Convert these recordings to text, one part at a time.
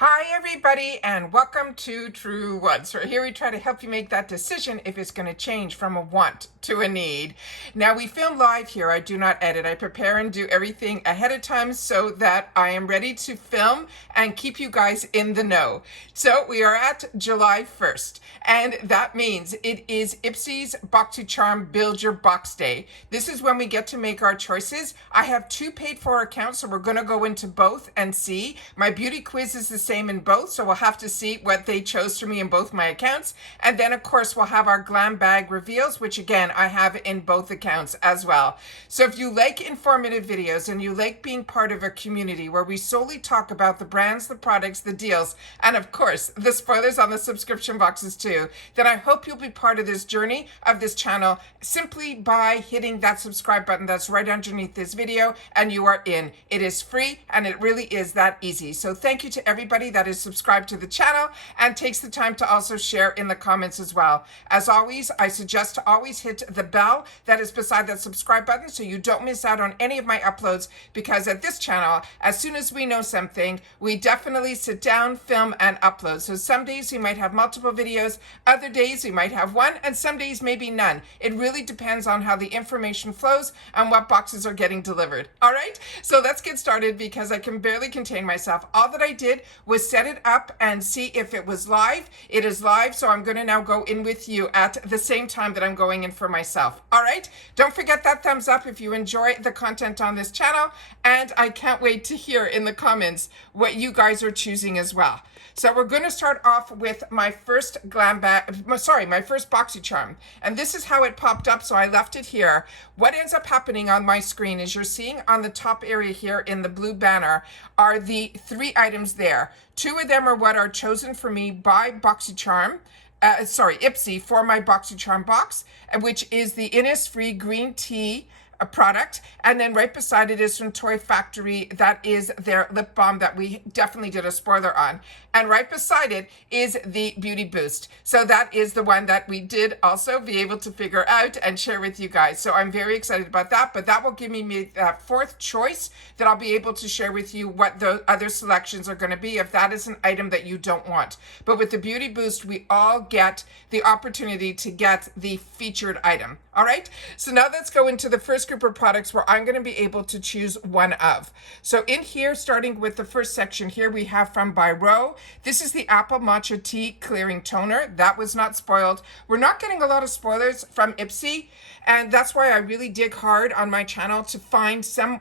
Hi everybody and welcome to Truewants. Right here we try to help you make that decision if it's going to change from a want to a need. Now we film live here. I do not edit. I prepare and do everything ahead of time so that I am ready to film and keep you guys in the know. So we are at July 1st and that means it is Ipsy Boxycharm Build Your Box Day. This is when we get to make our choices. I have two paid for accounts, so we're going to go into both and see. My beauty quiz is the same in both, so we'll have to see what they chose for me in both my accounts. And then of course we'll have our GlamBag reveals, which again I have in both accounts as well. So if you like informative videos and you like being part of a community where we solely talk about the brands, the products, the deals, and of course the spoilers on the subscription boxes too, then I hope you'll be part of this journey of this channel simply by hitting that subscribe button that's right underneath this video, and you are in. It is free and it really is that easy. So thank you to everybody that is subscribed to the channel and takes the time to also share in the comments as well. As always, I suggest to always hit the bell that is beside that subscribe button so you don't miss out on any of my uploads, because at this channel, as soon as we know something, we definitely sit down, film, and upload. So some days we might have multiple videos, other days we might have one, and some days maybe none. It really depends on how the information flows and what boxes are getting delivered. All right, so let's get started because I can barely contain myself. All that I did was set it up and see if it was live. It is live, so I'm going to now go in with you at the same time that I'm going in for myself. All right, don't forget that thumbs up if you enjoy the content on this channel, and I can't wait to hear in the comments what you guys are choosing as well. So we're going to start off with my first my first Boxycharm. And this is how it popped up, so I left it here. What ends up happening on my screen is you're seeing on the top area here in the blue banner are the three items there. Two of them are what are chosen for me by Boxycharm. Ipsy for my Boxycharm box, which is the Innisfree green tea a product, and then right beside it is from Toy Factory. That is their lip balm that we definitely did a spoiler on, and right beside it is the Beauty Boost. So that is the one that we did also be able to figure out and share with you guys. So I'm very excited about that, but that will give me that fourth choice that I'll be able to share with you what the other selections are going to be if that is an item that you don't want. But with the Beauty Boost, we all get the opportunity to get the featured item. All right, so now let's go into the first group of products where I'm going to be able to choose one of. So in here, starting with the first section here, we have from By Row. This is the Apple Matcha Tea Clearing Toner. That was not spoiled. We're not getting a lot of spoilers from Ipsy, and that's why I really dig hard on my channel to find some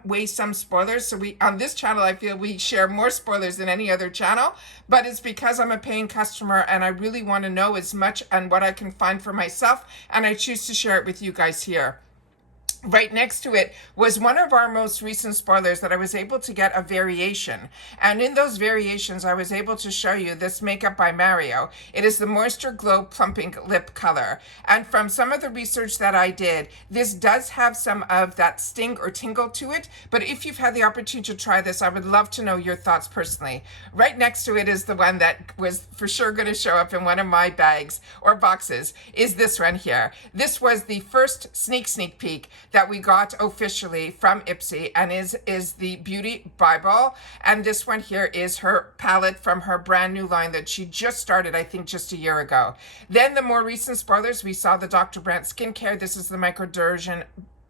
spoilers. So on this channel, I feel we share more spoilers than any other channel, but it's because I'm a paying customer and I really want to know as much on what I can find for myself, and I choose to share it with you guys here. Right next to it was one of our most recent spoilers that I was able to get a variation. And in those variations, I was able to show you this makeup by Mario. It is the Moisture Glow Plumping Lip Color. And from some of the research that I did, this does have some of that sting or tingle to it. But if you've had the opportunity to try this, I would love to know your thoughts personally. Right next to it is the one that was for sure going to show up in one of my bags or boxes, is this one here. This was the first sneak peek that we got officially from Ipsy, and is the Beauty Bible. And this one here is her palette from her brand new line that she just started, I think, just a year ago. Then the more recent spoilers, we saw the Dr. Brandt skincare. This is the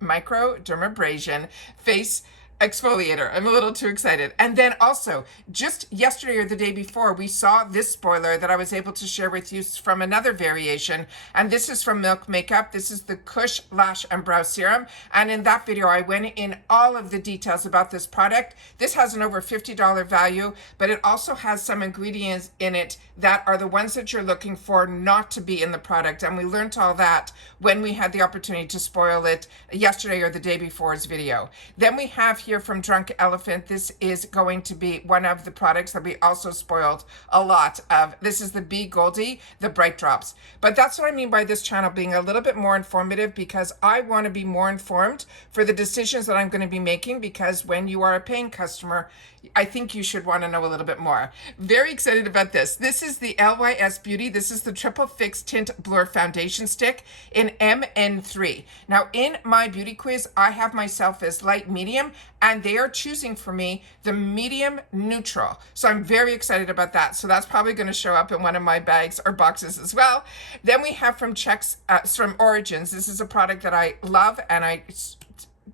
microdermabrasion face exfoliator. I'm a little too excited. And then also, just yesterday or the day before, we saw this spoiler that I was able to share with you from another variation. And this is from Milk Makeup. This is the Kush Lash and Brow Serum. And in that video, I went in all of the details about this product. This has an over $50 value, but it also has some ingredients in it that are the ones that you're looking for not to be in the product. And we learned all that when we had the opportunity to spoil it yesterday or the day before's video. Then we have here from Drunk Elephant. This is going to be one of the products that we also spoiled a lot of. This is the Be Goldie, the Bright Drops. But that's what I mean by this channel being a little bit more informative, because I want to be more informed for the decisions that I'm going to be making, because when you are a paying customer, I think you should want to know a little bit more. Very excited about this. This is the LYS Beauty. This is the Triple Fix Tint Blur Foundation Stick in MN3. Now, in my beauty quiz, I have myself as light medium, and they are choosing for me the medium neutral. So I'm very excited about that. So that's probably going to show up in one of my bags or boxes as well. Then we have from from Origins. This is a product that I love, and I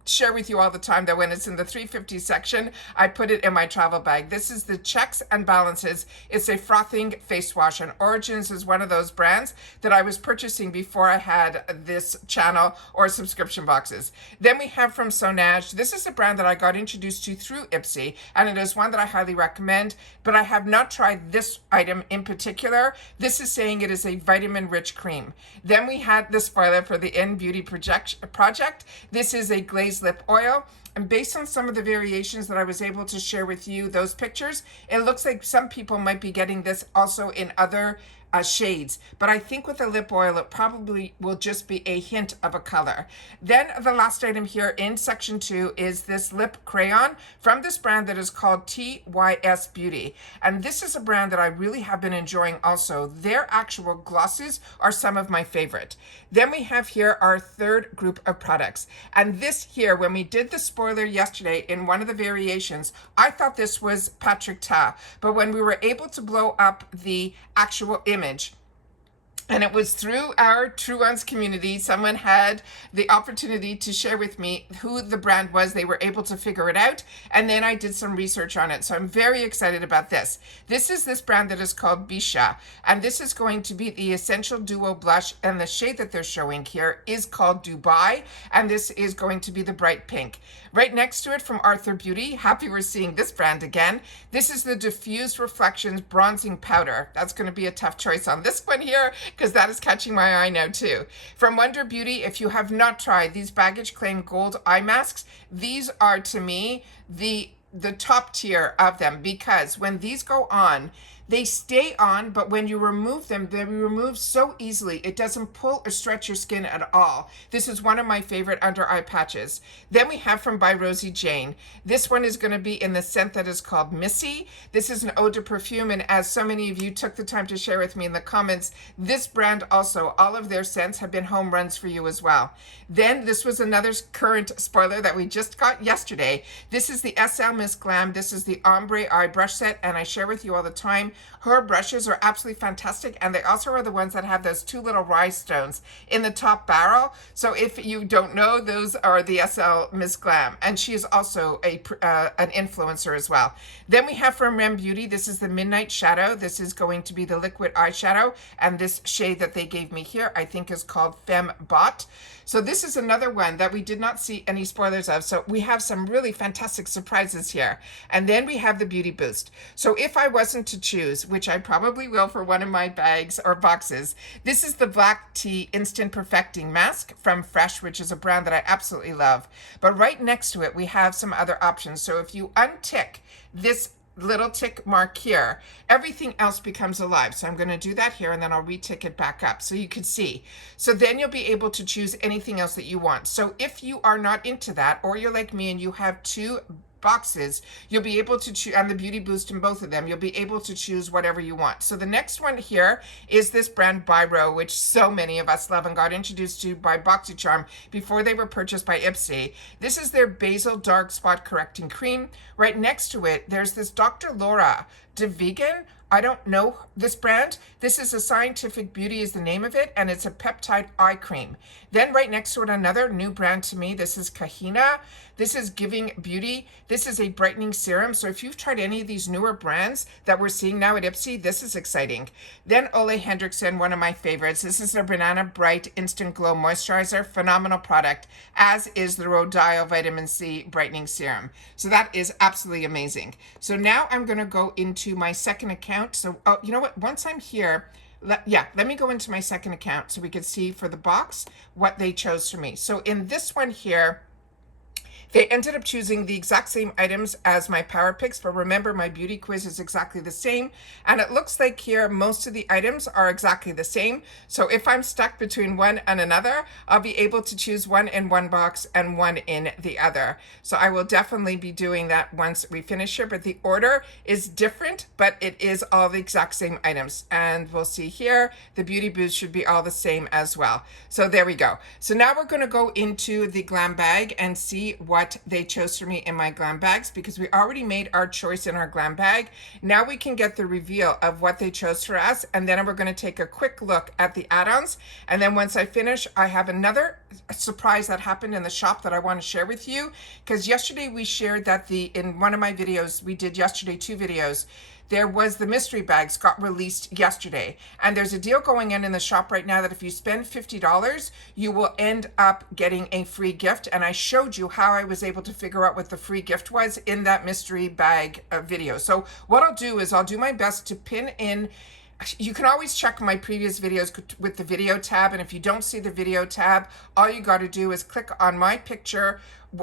share with you all the time that when it's in the 350 section, I put it in my travel bag. This is the Checks and Balances. It's a frothing face wash, and Origins is one of those brands that I was purchasing before I had this channel or subscription boxes. Then we have from Sonage. This is a brand that I got introduced to through Ipsy, and it is one that I highly recommend, but I have not tried this item in particular. This is saying it is a vitamin-rich cream. Then we had the spoiler for the In Beauty project. This is a glazed lip oil, and based on some of the variations that I was able to share with you, those pictures, it looks like some people might be getting this also in other shades, but I think with the lip oil it probably will just be a hint of a color. Then the last item here in section 2 is this lip crayon from this brand that is called TYS Beauty, and this is a brand that I really have been enjoying also. Their actual glosses are some of my favorite. Then we have here our third group of products, and this here, when we did the spoiler yesterday in one of the variations, I thought this was Patrick Ta, but when we were able to blow up the actual image, and it was through our Truewants community, someone had the opportunity to share with me who the brand was. They were able to figure it out, and then I did some research on it. So I'm very excited about this. This is this brand that is called Bisha, and this is going to be the Essential Duo Blush, and the shade that they're showing here is called Dubai, and this is going to be the bright pink. Right next to it from Arthur Beauty, happy we're seeing this brand again. This is the Diffused Reflections Bronzing Powder. That's going to be a tough choice on this one here, because that is catching my eye now too. From Wonder Beauty, if you have not tried these Baggage Claim Gold Eye Masks, these are to me the top tier of them, because when these go on, they stay on, but when you remove them, they remove so easily. It doesn't pull or stretch your skin at all. This is one of my favorite under eye patches. Then we have from By Rosie Jane. This one is going to be in the scent that is called Missy. This is an eau de perfume, and as so many of you took the time to share with me in the comments, this brand also, all of their scents have been home runs for you as well. Then this was another current spoiler that we just got yesterday. This is the SL Miss Glam. This is the Ombre Eye Brush Set, and I share with you all the time. Her brushes are absolutely fantastic, and they also are the ones that have those two little rhinestones in the top barrel. So if you don't know, those are the SL Miss Glam, and she is also an influencer as well. Then we have from Rem Beauty, this is the Midnight Shadow. This is going to be the liquid eyeshadow, and this shade that they gave me here I think is called Femme Bot. So this is another one that we did not see any spoilers of. So we have some really fantastic surprises here. And then we have the Beauty Boost. So if I wasn't to choose, which I probably will for one of my bags or boxes, this is the Black Tea Instant Perfecting Mask from Fresh, which is a brand that I absolutely love. But right next to it, we have some other options. So if you untick this little tick mark here, everything else becomes alive. So I'm going to do that here, and then I'll retick it back up so you can see. So then you'll be able to choose anything else that you want. So if you are not into that, or you're like me and you have two boxes, you'll be able to choose, and the Beauty Boost in both of them, you'll be able to choose whatever you want. So the next one here is this brand Biro, which so many of us love and got introduced to by Boxycharm before they were purchased by Ipsy. This is their Basil Dark Spot Correcting Cream. Right next to it, there's this Dr. Laura de Vegan. I don't know this brand. This is a Scientific Beauty is the name of it, and it's a peptide eye cream. Then right next to it, another new brand to me. This is Kahina. This is Giving Beauty. This is a brightening serum. So if you've tried any of these newer brands that we're seeing now at Ipsy, this is exciting. Then Ole Hendrickson, one of my favorites. This is their Banana Bright Instant Glow Moisturizer. Phenomenal product, as is the Rodial Vitamin C Brightening Serum. So that is absolutely amazing. So now I'm going to go into my second account. So, you know what? Once I'm here, let me go into my second account so we can see for the box what they chose for me. So in this one here, they ended up choosing the exact same items as my Power Picks, but remember my beauty quiz is exactly the same. And it looks like here most of the items are exactly the same. So if I'm stuck between one and another, I'll be able to choose one in one box and one in the other. So I will definitely be doing that once we finish here, but the order is different, but it is all the exact same items. And we'll see here, the Beauty Boost should be all the same as well. So there we go. So now we're going to go into the Glam bag and see what what they chose for me in my Glam bags, because we already made our choice in our Glam bag. Now we can get the reveal of what they chose for us, and then we're going to take a quick look at the add-ons. And then once I finish, I have another surprise that happened in the shop that I want to share with you, because yesterday we shared that in one of my videos, we did yesterday 2 videos, there was the mystery bags got released yesterday, and there's a deal going in the shop right now that if you spend $50, you will end up getting a free gift. And I showed you how I was able to figure out what the free gift was in that mystery bag video. So what I'll do is I'll do my best to pin in. You can always check my previous videos with the video tab, and if you don't see the video tab, all you got to do is click on my picture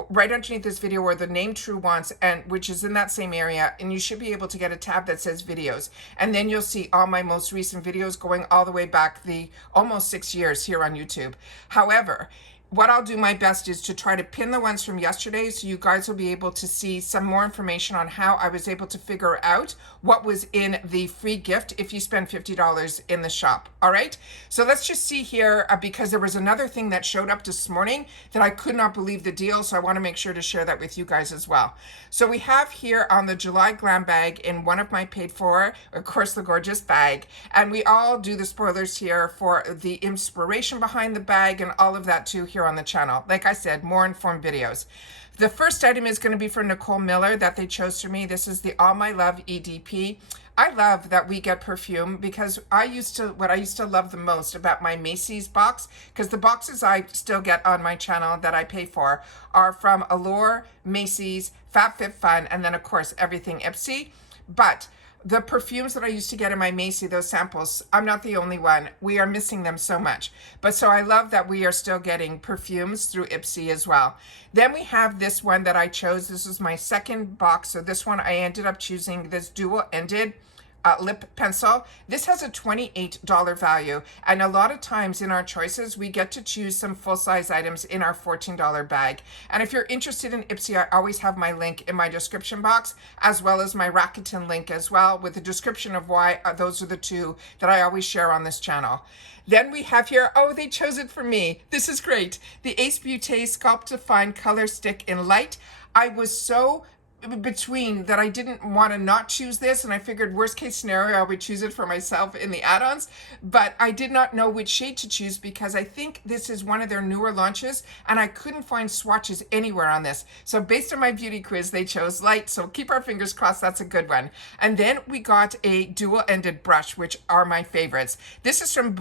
right underneath this video where the name Truewants, and which is in that same area, and you should be able to get a tab that says videos, and then you'll see all my most recent videos going all the way back the almost 6 years here on YouTube. However, what I'll do my best is to try to pin the ones from yesterday so you guys will be able to see some more information on how I was able to figure out what was in the free gift if you spend $50 in the shop. All right, so let's just see here, because there was another thing that showed up this morning that I could not believe the deal, so I want to make sure to share that with you guys as well. So we have here on the July Glam bag in one of my paid for, of course, the gorgeous bag, and we all do the spoilers here for the inspiration behind the bag and all of that too here on the channel. Like I said, more informed videos. The first item is going to be for Nicole Miller that they chose for me. This is the All My Love EDP. I love that we get perfume, because what I used to love the most about my Macy's box, because the boxes I still get on my channel that I pay for are from Allure, Macy's, FabFitFun, and then of course everything Ipsy. But the perfumes that I used to get in my Macy, those samples, I'm not the only one. We are missing them so much. But so I love that we are still getting perfumes through Ipsy as well. Then we have this one that I chose. This is my second box. So this one I ended up choosing this dual-ended lip pencil. This has a $28 value, and a lot of times in our choices we get to choose some full-size items in our $14 bag. And if you're interested in Ipsy, I always have my link in my description box, as well as my Rakuten link as well, with a description of why those are the 2 that I always share on this channel. Then we have here, oh, they chose it for me. This is great. The Ace Beauté Sculpt Define Color Stick in Light. I was so between that I didn't want to not choose this, and I figured worst case scenario I would choose it for myself in the add-ons, but I did not know which shade to choose because I think this is one of their newer launches and I couldn't find swatches anywhere on this. So based on my beauty quiz, they chose light, so keep our fingers crossed that's a good one. And then we got a dual-ended brush, which are my favorites. This is from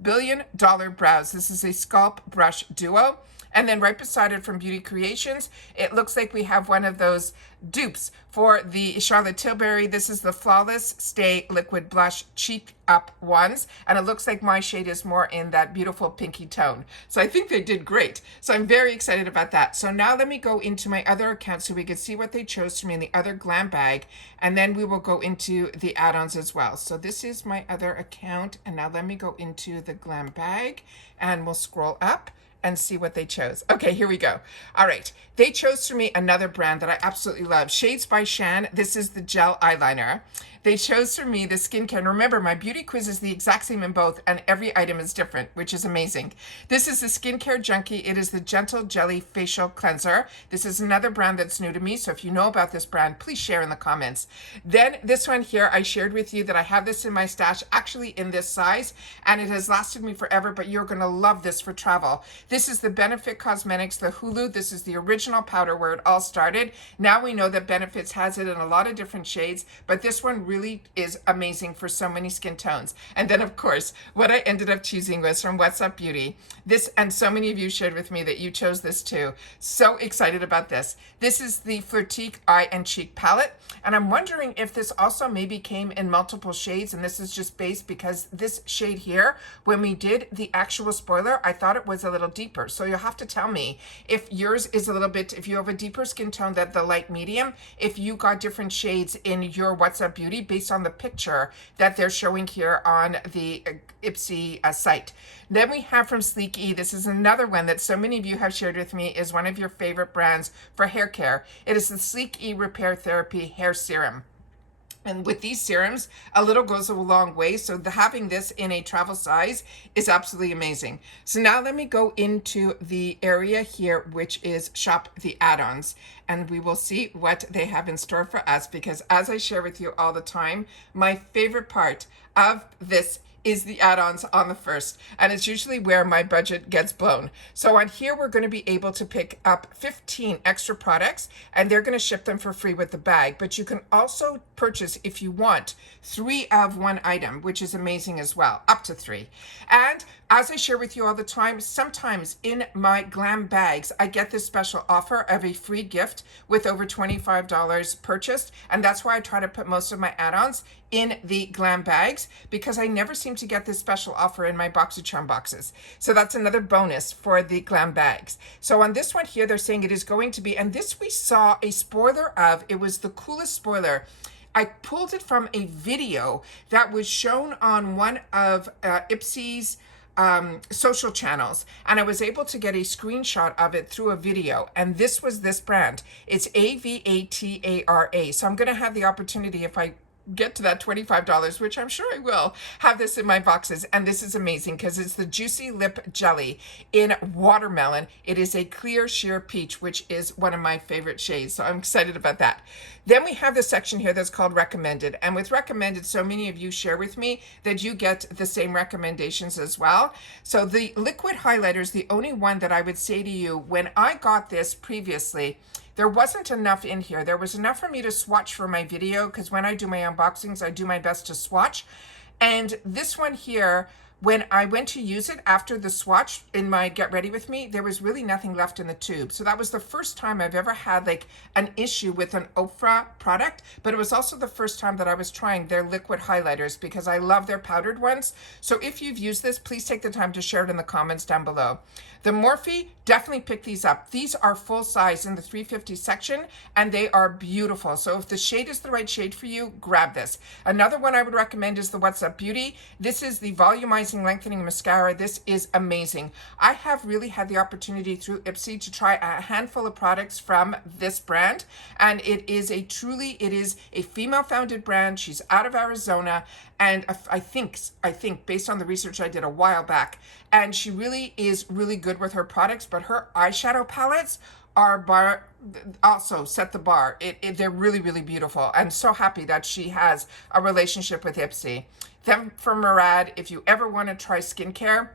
Billion Dollar Brows. This is a Sculpt Brush Duo. And then right beside it from Beauty Creations, it looks like we have one of those dupes for the Charlotte Tilbury. This is the Flawless Stay Liquid Blush Cheek Up ones. And it looks like my shade is more in that beautiful pinky tone. So I think they did great. So I'm very excited about that. So now let me go into my other account so we can see what they chose for me in the other Glam bag. And then we will go into the add-ons as well. So this is my other account. And now let me go into the Glam bag and we'll scroll up and see what they chose. Okay, here we go. All right, they chose for me another brand that I absolutely love, Shades by Shan. This is the gel eyeliner. They chose for me the skincare. And remember, my beauty quiz is the exact same in both, and every item is different, which is amazing. This is the Skincare Junkie. It is the Gentle Jelly Facial Cleanser. This is another brand that's new to me, so if you know about this brand, please share in the comments. Then this one here, I shared with you that I have this in my stash, actually in this size, and it has lasted me forever, but you're gonna love this for travel. This is the Benefit Cosmetics, the Hulu. This is the original powder where it all started. Now we know that Benefits has it in a lot of different shades, but this one really is amazing for so many skin tones. And then of course, what I ended up choosing was from What's Up Beauty. This, and so many of you shared with me that you chose this too. So excited about this. This is the Flirtique Eye and Cheek Palette. And I'm wondering if this also maybe came in multiple shades, and this is just based because this shade here, when we did the actual spoiler, I thought it was a little deeper. So you'll have to tell me if yours is a little bit, if you have a deeper skin tone than the light medium, if you got different shades in your What's Up Beauty based on the picture that they're showing here on the Ipsy site. Then we have from Sleek E. This is another one that so many of you have shared with me is one of your favorite brands for hair care. It is the Sleek E Repair Therapy Hair Serum. And with these serums, a little goes a long way. So having this in a travel size is absolutely amazing. So now let me go into the area here, which is Shop the Add-ons. And we will see what they have in store for us. Because as I share with you all the time, my favorite part of this is the add-ons on the first, and it's usually where my budget gets blown. So on here, we're going to be able to pick up 15 extra products, and they're going to ship them for free with the bag. But you can also purchase, if you want, 3 of one item, which is amazing as well, up to 3. And as I share with you all the time, sometimes in my Glam bags, I get this special offer of a free gift with over $25 purchased. And that's why I try to put most of my add-ons in the Glam bags, because I never seem to get this special offer in my Boxycharm boxes. So that's another bonus for the Glam bags. So on this one here, they're saying it is going to be, and this we saw a spoiler of, it was the coolest spoiler. I pulled it from a video that was shown on one of Ipsy's social channels, and I was able to get a screenshot of it through a video, and this was this brand. It's AVATARA. So I'm going to have the opportunity, if I get to that $25, which I'm sure I will, have this in my boxes. And this is amazing because it's the Juicy Lip Jelly in watermelon. It is a clear sheer peach, which is one of my favorite shades. So I'm excited about that. Then we have this section here that's called recommended. And with recommended, so many of you share with me that you get the same recommendations as well. So the liquid highlighter is the only one that I would say to you, when I got this previously, there wasn't enough in here. There was enough for me to swatch for my video, because when I do my unboxings, I do my best to swatch. And this one here, when I went to use it after the swatch in my Get Ready With Me, there was really nothing left in the tube. So that was the first time I've ever had like an issue with an Ofra product, but it was also the first time that I was trying their liquid highlighters, because I love their powdered ones. So if you've used this, please take the time to share it in the comments down below. The Morphe, definitely pick these up. These are full size in the 350 section, and they are beautiful. So if the shade is the right shade for you, grab this. Another one I would recommend is the What's Up Beauty. This is the volumizing lengthening mascara. This is amazing. I have really had the opportunity through Ipsy to try a handful of products from this brand, and it is a female founded brand. She's out of Arizona, and I think based on the research I did a while back, and she really is really good with her products, but her eyeshadow palettes are also set the bar. They're really, really beautiful. I'm so happy that she has a relationship with Ipsy. Then for Murad, if you ever want to try skincare,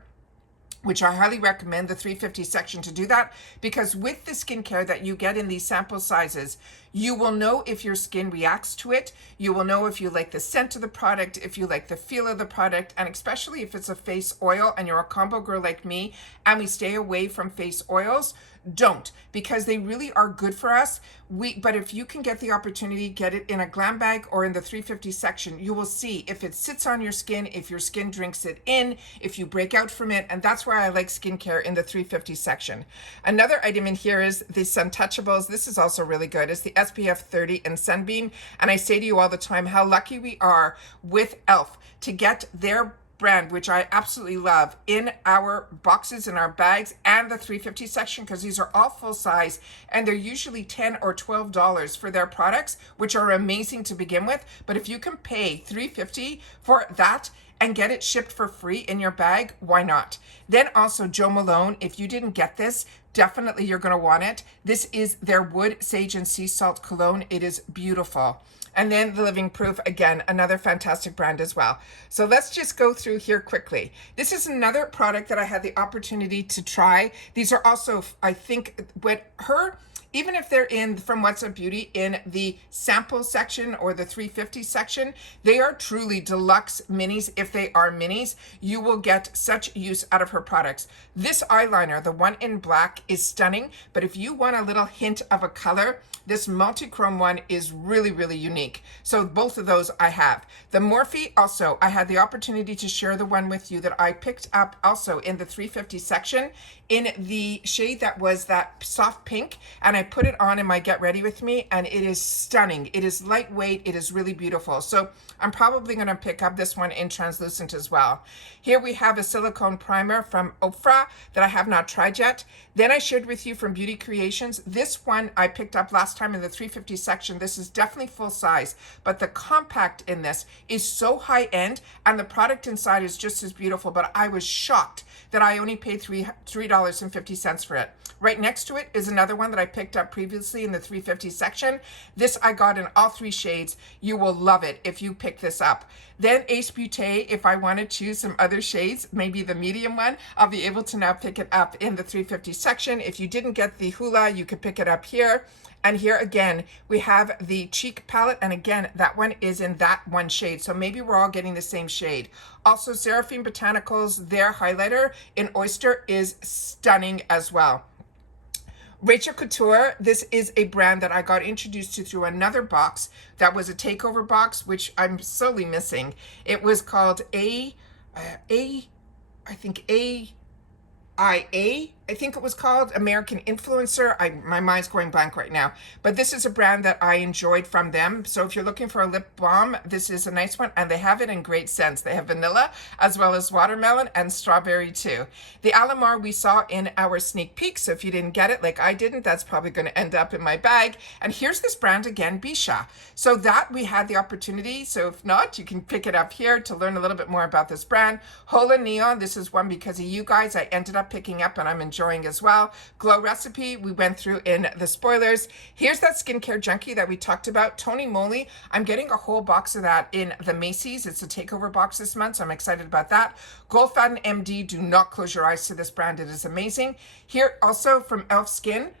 which I highly recommend the 350 section to do that, because with the skincare that you get in these sample sizes, you will know if your skin reacts to it. You will know if you like the scent of the product, if you like the feel of the product, and especially if it's a face oil and you're a combo girl like me and we stay away from face oils, don't, because they really are good for us. But if you can get the opportunity, get it in a Glam bag or in the 350 section, you will see if it sits on your skin, if your skin drinks it in, if you break out from it. And that's why I like skincare in the 350 section. Another item in here is the Suntouchables. This is also really good. It's the SPF 30 and Sunbeam. And I say to you all the time how lucky we are with e.l.f. to get their brand, which I absolutely love, in our boxes, in our bags, and the 350 section, because these are all full size, and they're usually $10 or $12 for their products, which are amazing to begin with. But if you can pay $350 for that and get it shipped for free in your bag, why not? Then also Jo Malone, if you didn't get this, definitely you're going to want it. This is their Wood, Sage, and Sea Salt Cologne. It is beautiful. And then the Living Proof, again, another fantastic brand as well. So let's just go through here quickly. This is another product that I had the opportunity to try. These are also, I think, even if they're in from What's Up Beauty in the sample section or the 350 section, they are truly deluxe minis. If they are minis, you will get such use out of her products. This eyeliner, the one in black, is stunning, but if you want a little hint of a color, this multi-chrome one is really, really unique. So both of those I have. The Morphe also, I had the opportunity to share the one with you that I picked up also in the 350 section in the shade that was that soft pink, and I put it on in my Get Ready With Me, and it is stunning. It is lightweight. It is really beautiful. So I'm probably going to pick up this one in translucent as well. Here we have a silicone primer from Ofra that I have not tried yet. Then I shared with you from Beauty Creations. This one I picked up last time in the 350 section. This is definitely full size, but the compact in this is so high end, and the product inside is just as beautiful, but I was shocked that I only paid $3.50 for it. Right next to it is another one that I picked up previously in the 350 section. This I got in all 3 shades. You will love it if you pick this up. Then Ace Beauté, if I want to choose some other shades, maybe the medium one, I'll be able to now pick it up in the 350 section. If you didn't get the Hula, you could pick it up here. And here again, we have the Cheek palette. And again, that one is in that one shade. So maybe we're all getting the same shade. Also, Seraphine Botanicals, their highlighter in Oyster is stunning as well. Rachel Couture, this is a brand that I got introduced to through another box that was a takeover box, which I'm slowly missing. It was called I think it was called American Influencer. My mind's going blank right now. But this is a brand that I enjoyed from them. So if you're looking for a lip balm, this is a nice one. And they have it in great scents. They have vanilla as well as watermelon and strawberry too. The Alamar we saw in our sneak peek. So if you didn't get it like I didn't, that's probably going to end up in my bag. And here's this brand again, Bisha. So that we had the opportunity. So if not, you can pick it up here to learn a little bit more about this brand. Hola Neon, this is one because of you guys I ended up picking up and I'm enjoying as well. Glow Recipe, we went through in the spoilers. Here's that skincare junkie that we talked about, Tony Moly. I'm getting a whole box of that in the Macy's. It's a takeover box this month, so I'm excited about that. Goldfaden MD, do not close your eyes to this brand. It is amazing. Here also from Elf Skin,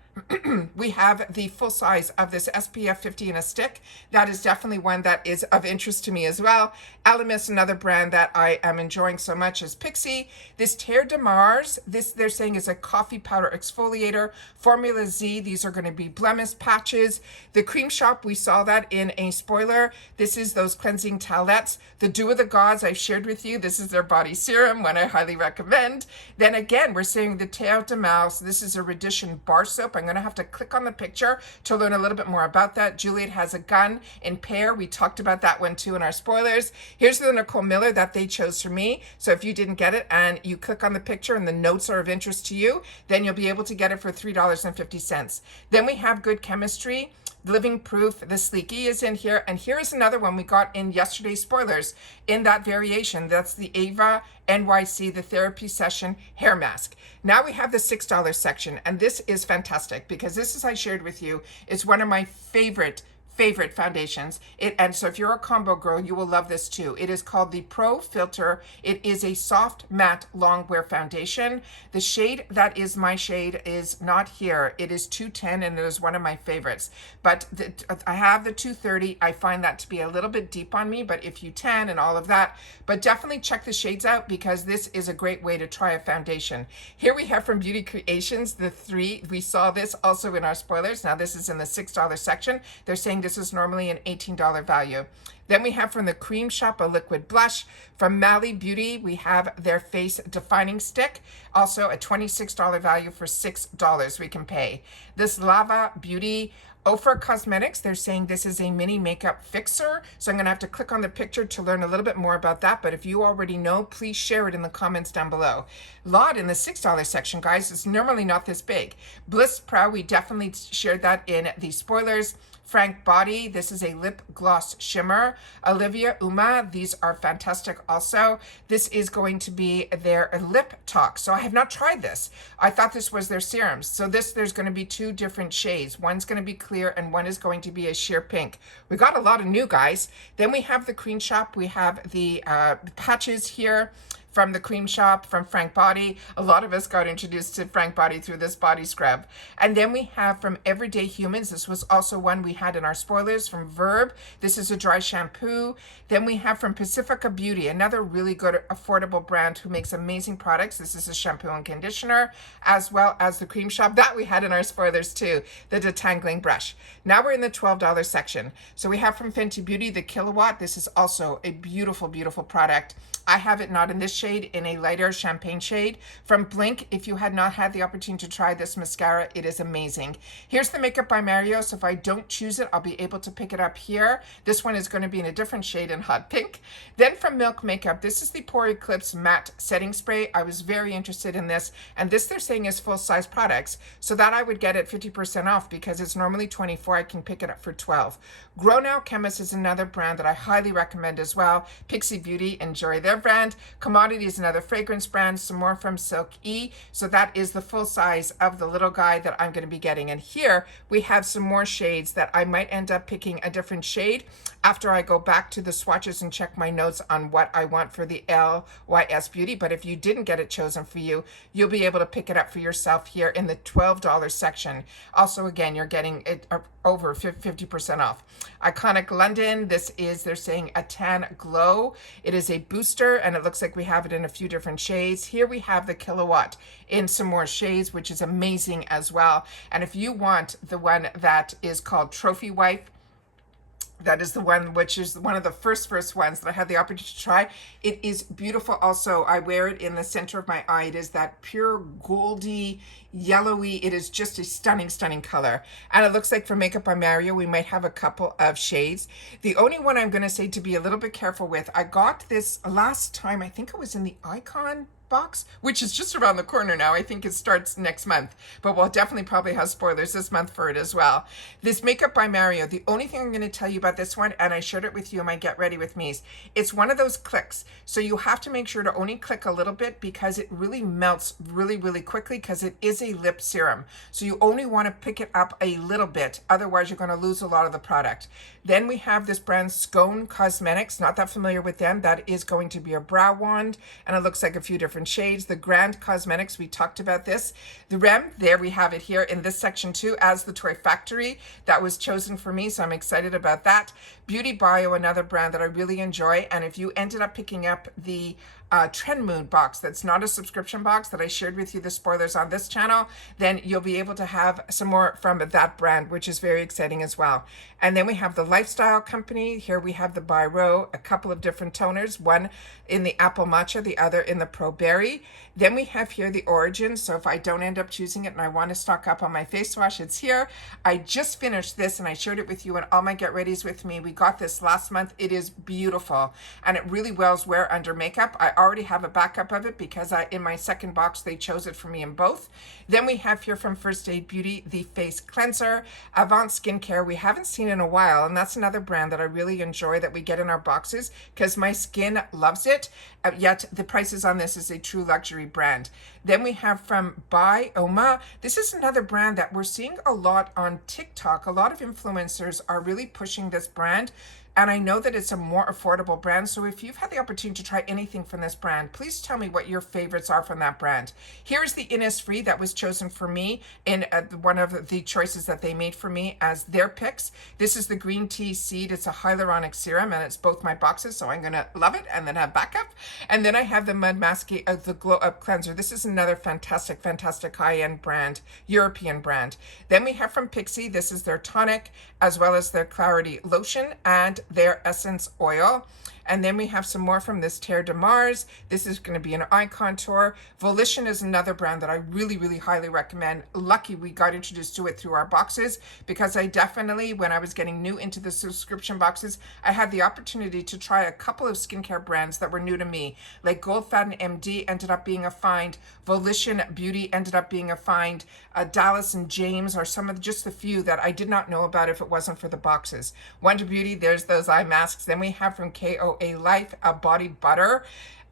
we have the full size of this SPF 50 in a stick. That is definitely one that is of interest to me as well. Elemis, another brand that I am enjoying so much, is Pixie. This Terre de Mars, this they're saying is a coffee powder exfoliator. Formula Z, these are going to be blemish patches. The Cream Shop, we saw that in a spoiler. This is those cleansing towelettes. The Dew of the Gods, I've shared with you. This is their body serum, one I highly recommend. Then again, we're seeing the Terre de Mars. This is a Radition bar soap. I'm going to have to click on the picture to learn a little bit more about that. Juliet Has a Gun in Pear. We talked about that one too in our spoilers. Here's the Nicole Miller that they chose for me. So if you didn't get it and you click on the picture and the notes are of interest to you, then you'll be able to get it for $3.50. Then we have Good Chemistry. Living Proof, the Sleeky is in here. And here is another one we got in yesterday's spoilers in that variation. That's the Ava NYC, the Therapy Session Hair Mask. Now we have the $6 section. And this is fantastic because this, as I shared with you, is one of my favorite foundations. And so if you're a combo girl, you will love this too. It is called the Pro Filter. It is a soft matte long wear foundation. The shade that is my shade is not here. It is 210 and it is one of my favorites. But I have the 230. I find that to be a little bit deep on me, but if you tan and all of that, but definitely check the shades out because this is a great way to try a foundation. Here we have from Beauty Creations, the 3. We saw this also in our spoilers. Now this is in the $6 section. They're saying this is normally an $18 value. Then we have from the Cream Shop a liquid blush. From Mally Beauty, we have their face defining stick. Also a $26 value for $6 we can pay. This Lava Beauty Ofra Cosmetics, they're saying this is a mini makeup fixer. So I'm going to have to click on the picture to learn a little bit more about that. But if you already know, please share it in the comments down below. Lot in the $6 section, guys. It's normally not this big. Bliss Proud, we definitely shared that in the spoilers. Frank Body, this is a lip gloss shimmer. Olivia Uma, these are fantastic also. This is going to be their lip talk. So I have not tried this. I thought this was their serums. So there's going to be 2 different shades. One's going to be clear and one is going to be a sheer pink. We got a lot of new, guys. Then we have the Cream Shop. We have the patches here from the Cream Shop, from Frank Body. A lot of us got introduced to Frank Body through this body scrub. And then we have from Everyday Humans. This was also one we had in our spoilers from Verb. This is a dry shampoo. Then we have from Pacifica Beauty, another really good affordable brand who makes amazing products. This is a shampoo and conditioner, as well as the Cream Shop that we had in our spoilers too, the detangling brush. Now we're in the $12 section. So we have from Fenty Beauty, the Kilowatt. This is also a beautiful, beautiful product. I have it not in this shade, in a lighter champagne shade. From Blink, if you had not had the opportunity to try this mascara, it is amazing. Here's the Makeup by Mario, so if I don't choose it, I'll be able to pick it up here. This one is going to be in a different shade in hot pink. Then from Milk Makeup, this is the Pore Eclipse Matte Setting Spray. I was very interested in this, and this they're saying is full-size products, so that I would get it 50% off because it's normally $24. I can pick it up for $12. Grow Now Chemist is another brand that I highly recommend as well. Pixie Beauty, enjoy their brand. Commodity is another fragrance brand, some more from Silk E. So that is the full size of the little guy that I'm going to be getting. And here we have some more shades that I might end up picking a different shade after I go back to the swatches and check my notes on what I want for the LYS Beauty. But if you didn't get it chosen for you, you'll be able to pick it up for yourself here in the $12 section. Also, again, you're getting it over 50% off. Iconic London, this is, they're saying, a tan glow. It is a booster, and it looks like we have it in a few different shades. Here we have the Kilowatt in some more shades, which is amazing as well. And if you want the one that is called Trophy Wife, that is the one which is one of the first ones that I had the opportunity to try. It is beautiful also. I wear it in the center of my eye. It is that pure goldy, yellowy. It is just a stunning, stunning color. And it looks like for Makeup by Mario, we might have a couple of shades. The only one I'm going to say to be a little bit careful with, I got this last time, I think it was in the Icon box, which is just around the corner now. I think it starts next month, but we'll definitely probably have spoilers this month for it as well. This Makeup by Mario, the only thing I'm going to tell you about this one, and I shared it with you in my Get Ready With Me's, it's one of those clicks. So you have to make sure to only click a little bit because it really melts really, really quickly because it is a lip serum. So you only want to pick it up a little bit. Otherwise, you're going to lose a lot of the product. Then we have this brand Scone Cosmetics. Not that familiar with them. That is going to be a brow wand, and it looks like a few different shades. The Grand Cosmetics, we talked about this. The Rem, there we have it here in this section too, as the Toy Factory. That was chosen for me, so I'm excited about that. Beauty Bio, another brand that I really enjoy, and if you ended up picking up the Trend Mood box that's not a subscription box that I shared with you the spoilers on this channel, then you'll be able to have some more from that brand, which is very exciting as well. And then we have the Lifestyle Company. Here we have the By Row, a couple of different toners, one in the Apple Matcha, the other in the Pro Berry. Then we have here the Origin. So if I don't end up choosing it and I want to stock up on my face wash, it's here. I just finished this and I shared it with you in all my Get Readies with me. We got this last month. It is beautiful and it really wells wear under makeup. I already have a backup of it because in my second box they chose it for me in both. Then we have here from First Aid Beauty the Face Cleanser. Avant Skincare we haven't seen in a while, and that's another brand that I really enjoy that we get in our boxes because my skin loves it, yet the prices on this is a true luxury brand. Then we have from By Oma. This is another brand that we're seeing a lot on TikTok. A lot of influencers are really pushing this brand. And I know that it's a more affordable brand. So if you've had the opportunity to try anything from this brand, please tell me what your favorites are from that brand. Here's the Innisfree that was chosen for me in one of the choices that they made for me as their picks. This is the Green Tea Seed. It's a hyaluronic serum and it's both my boxes. So I'm going to love it and then have backup. And then I have the Mud Mask, the Glow Up Cleanser. This is another fantastic, fantastic high-end brand, European brand. Then we have from Pixie, this is their tonic as well as their Clarity Lotion and their Essence Oil. And then we have some more from this Terre de Mars. This is going to be an eye contour. Volition is another brand that I really, really highly recommend. Lucky we got introduced to it through our boxes because I definitely, when I was getting new into the subscription boxes, I had the opportunity to try a couple of skincare brands that were new to me. Like Goldfaden MD ended up being a find. Volition Beauty ended up being a find. Dallas and James are some of just the few that I did not know about if it wasn't for the boxes. Wonder Beauty, there's those eye masks. Then we have from KOA Life, a body butter.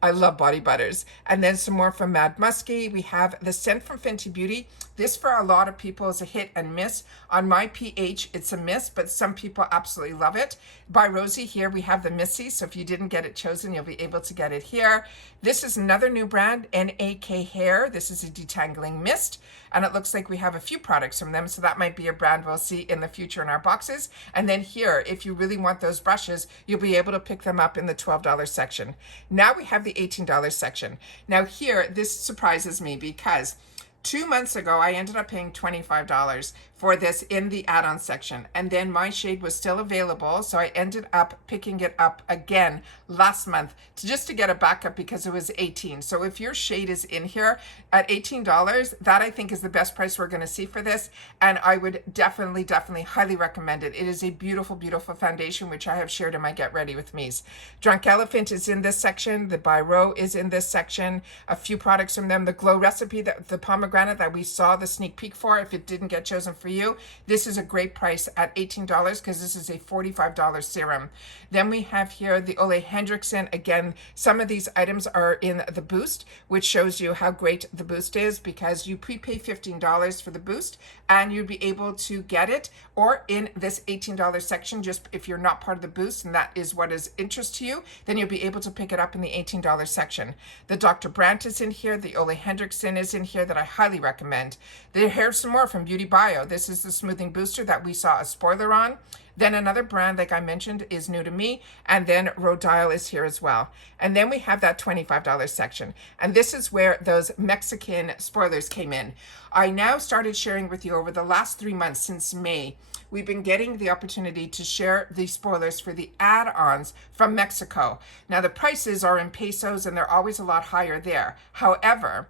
I love body butters. And then some more from Mad Musky. We have the scent from Fenty Beauty. This for a lot of people is a hit and miss. On my pH, it's a miss, but some people absolutely love it. By Rosie, here we have the Missy. So if you didn't get it chosen, you'll be able to get it here. This is another new brand, NAK Hair. This is a detangling mist. And it looks like we have a few products from them. So that might be a brand we'll see in the future in our boxes. And then here, if you really want those brushes, you'll be able to pick them up in the $12 section. Now we have the $18 section. Now here, this surprises me because 2 months ago, I ended up paying $25 for this in the add-on section. And then my shade was still available, so I ended up picking it up again last month just to get a backup because it was $18. So if your shade is in here at $18, that I think is the best price we're going to see for this. And I would definitely highly recommend it. It is a beautiful, beautiful foundation, which I have shared in my Get Ready With Me's. Drunk Elephant is in this section. The By Row is in this section. A few products from them. The Glow Recipe, the pomegranate that we saw the sneak peek for, if it didn't get chosen for you, this is a great price at $18 because this is a $45 serum. Then we have here the Ole Hendrickson. Again, some of these items are in the boost, which shows you how great the boost is because you prepay $15 for the boost and you'd be able to get it, or in this $18 section, just if you're not part of the boost and that is what is interest to you, then you'll be able to pick it up in the $18 section. The Dr. Brandt is in here. The Ole Hendrickson is in here that I highly recommend. Here's some more from Beauty Bio. This is the smoothing booster that we saw a spoiler on. Then another brand, like I mentioned, is new to me. And then Rodial is here as well. And then we have that $25 section. And this is where those Mexican spoilers came in. I now started sharing with you over the last 3 months since May. We've been getting the opportunity to share the spoilers for the add-ons from Mexico. Now the prices are in pesos and they're always a lot higher there. However,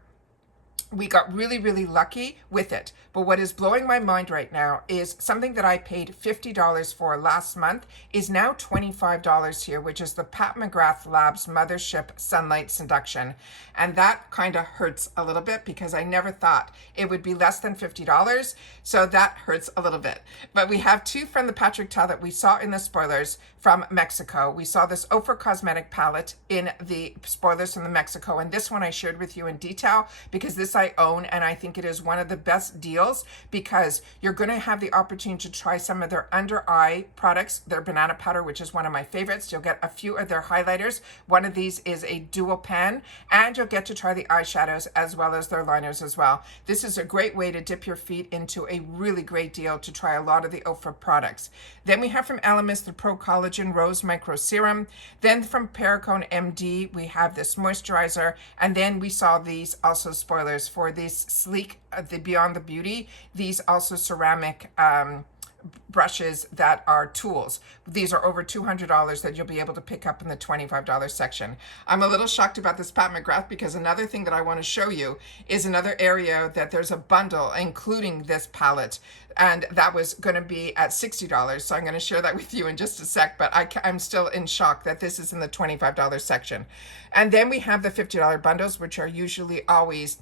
we got really lucky with it. But what is blowing my mind right now is something that I paid $50 for last month is now $25 here, which is the Pat McGrath Labs Mothership Sunlight Seduction. And that kind of hurts a little bit because I never thought it would be less than $50. So that hurts a little bit. But we have two from the Patrick Ta that we saw in the spoilers from Mexico. We saw this Ofra Cosmetic palette in the spoilers from the Mexico. And this one I shared with you in detail because this I own and I think it is one of the best deals because you're going to have the opportunity to try some of their under eye products, their banana powder, which is one of my favorites. You'll get a few of their highlighters. One of these is a dual pan, and you'll get to try the eyeshadows as well as their liners as well. This is a great way to dip your feet into a really great deal to try a lot of the Ofra products. Then we have from Elemis the Pro Collagen Rose Micro Serum. Then from Perricone MD we have this moisturizer, and then we saw these also spoilers for these sleek the Beyond the Beauty, these also ceramic brushes that are tools. These are over $200 that you'll be able to pick up in the $25 section. I'm a little shocked about this Pat McGrath because another thing that I want to show you is another area that there's a bundle including this palette, and that was going to be at $60. So I'm going to share that with you in just a sec, but I'm still in shock that this is in the $25 section. And then we have the $50 bundles, which are usually always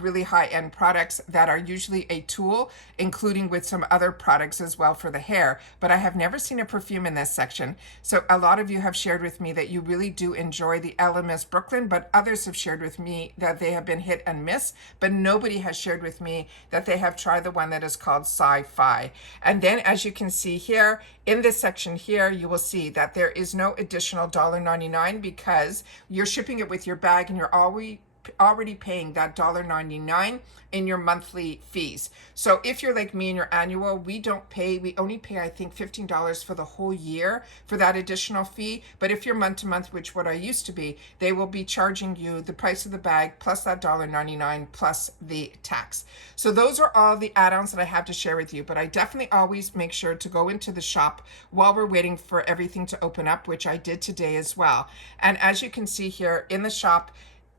really high-end products that are usually a tool, including with some other products as well for the hair. But I have never seen a perfume in this section. So a lot of you have shared with me that you really do enjoy the LMS Brooklyn, but others have shared with me that they have been hit and miss, but nobody has shared with me that they have tried the one that is called Sci-Fi. And then as you can see here, in this section here, you will see that there is no additional $1.99 because you're shipping it with your bag and you're already paying that $1.99 in your monthly fees. So if you're like me and your annual, we only pay I think $15 for the whole year for that additional fee. But if you're month to month, which what I used to be, they will be charging you the price of the bag plus that $1.99 plus the tax. So those are all the add-ons that I have to share with you, but I definitely always make sure to go into the shop while we're waiting for everything to open up, which I did today as well. And as you can see here in the shop,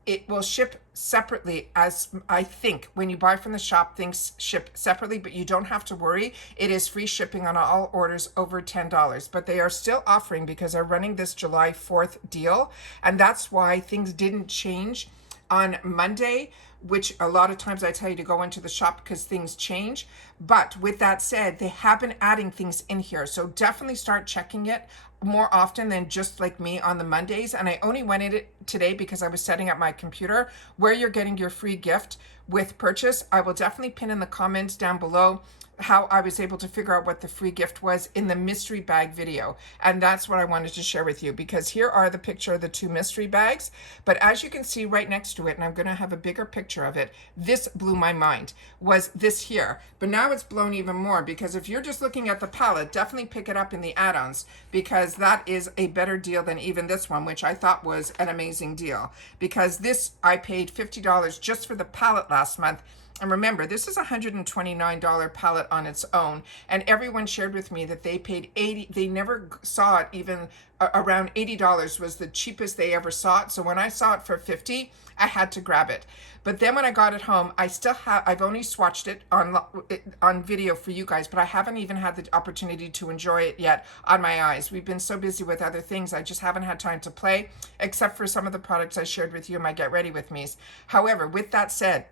it will ship separately. As I think when you buy from the shop, things ship separately, but you don't have to worry. It is free shipping on all orders over $10, but they are still offering because they're running this July 4th deal. And that's why things didn't change on Monday, which a lot of times I tell you to go into the shop because things change. But with that said, they have been adding things in here. So definitely start checking it more often than just like me on the Mondays. And I only went in it today because I was setting up my computer where you're getting your free gift with purchase. I will definitely pin in the comments down below how I was able to figure out what the free gift was in the mystery bag video. And that's what I wanted to share with you because here are the picture of the two mystery bags. But as you can see right next to it, and I'm going to have a bigger picture of it, this blew my mind, was this here. But now it's blown even more because if you're just looking at the palette, definitely pick it up in the add-ons because that is a better deal than even this one, which I thought was an amazing deal. Because this, I paid $50 just for the palette last month. And remember, this is a $129 palette on its own. And everyone shared with me that they paid $80, they never saw it even around $80 was the cheapest they ever saw it. So when I saw it for $50, I had to grab it. But then when I got it home, I've only swatched it on video for you guys, but I haven't even had the opportunity to enjoy it yet on my eyes. We've been so busy with other things, I just haven't had time to play, except for some of the products I shared with you in my Get Ready With Me's. However, with that said,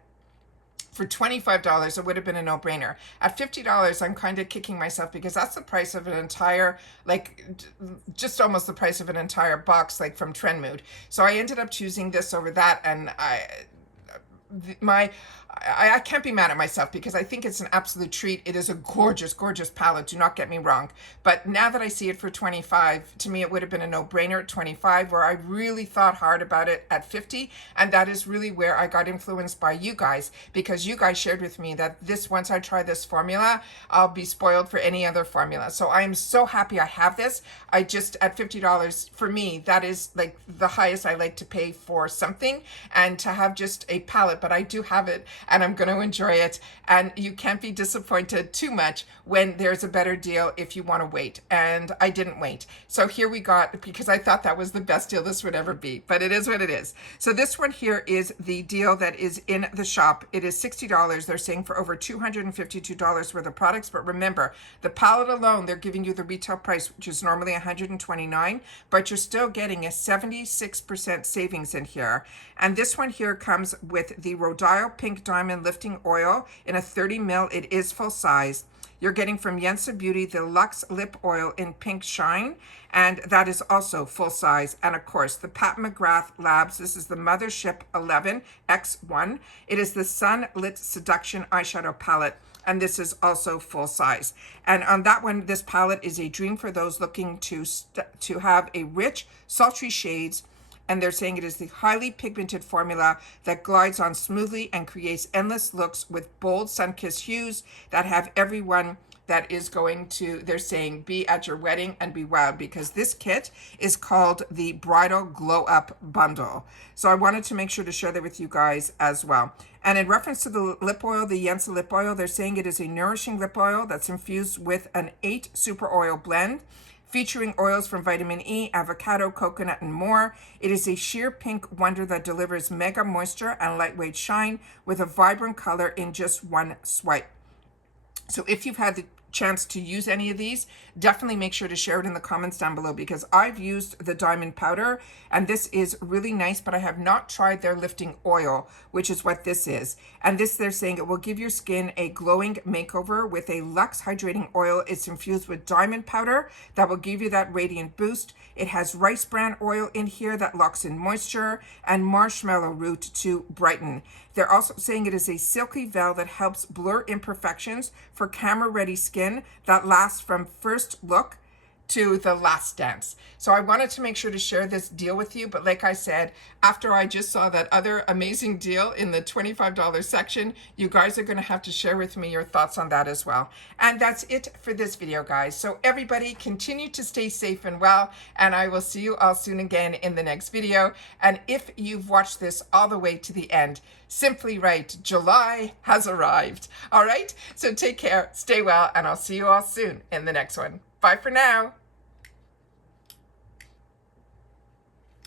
for $25, it would have been a no-brainer. At $50, I'm kind of kicking myself because that's the price of an entire, like, just almost the price of an entire box, like from Trend Mood. So I ended up choosing this over that, and I can't be mad at myself because I think it's an absolute treat. It is a gorgeous, gorgeous palette. Do not get me wrong. But now that I see it for $25, to me, it would have been a no-brainer at $25, where I really thought hard about it at $50. And that is really where I got influenced by you guys, because you guys shared with me that once I try this formula, I'll be spoiled for any other formula. So I am so happy I have this. At $50, for me, that is like the highest I like to pay for something, and to have just a palette, but I do have it and I'm going to enjoy it. And you can't be disappointed too much when there's a better deal if you want to wait. And I didn't wait. So here we got, because I thought that was the best deal this would ever be, but it is what it is. So this one here is the deal that is in the shop. It is $60. They're saying for over $252 worth of products. But remember, the palette alone, they're giving you the retail price, which is normally $129, but you're still getting a 76% savings in here. And this one here comes with the Rodial Pink Diamond Lifting Oil in a 30 ml. It is full size. You're getting from Yensa Beauty the Luxe Lip Oil in Pink Shine, and that is also full size. And of course, the Pat McGrath Labs, this is the Mothership 11 X1. It is the Sunlit Seduction Eyeshadow Palette, and this is also full size. And on that one, this palette is a dream for those looking to have a rich, sultry shades. And they're saying it is the highly pigmented formula that glides on smoothly and creates endless looks with bold sun-kissed hues that have everyone that is going to, they're saying, be at your wedding and be wowed, because this kit is called the Bridal Glow Up Bundle. So I wanted to make sure to share that with you guys as well. And in reference to the lip oil, the Yensa lip oil, they're saying it is a nourishing lip oil that's infused with an 8 super oil blend, featuring oils from vitamin E, avocado, coconut, and more. It is a sheer pink wonder that delivers mega moisture and lightweight shine with a vibrant color in just one swipe. So if you've had the chance to use any of these, definitely make sure to share it in the comments down below, because I've used the diamond powder and this is really nice, but I have not tried their lifting oil, which is what this is. And this, they're saying it will give your skin a glowing makeover with a luxe hydrating oil. It's infused with diamond powder that will give you that radiant boost. It has rice bran oil in here that locks in moisture, and marshmallow root to brighten. They're also saying it is a silky veil that helps blur imperfections for camera-ready skin that lasts from first look to the last dance. So I wanted to make sure to share this deal with you, but like I said, after I just saw that other amazing deal in the $25 section, you guys are gonna have to share with me your thoughts on that as well. And that's it for this video, guys. So everybody continue to stay safe and well, and I will see you all soon again in the next video. And if you've watched this all the way to the end, simply write, July has arrived. All right, so take care, stay well, and I'll see you all soon in the next one. Bye for now.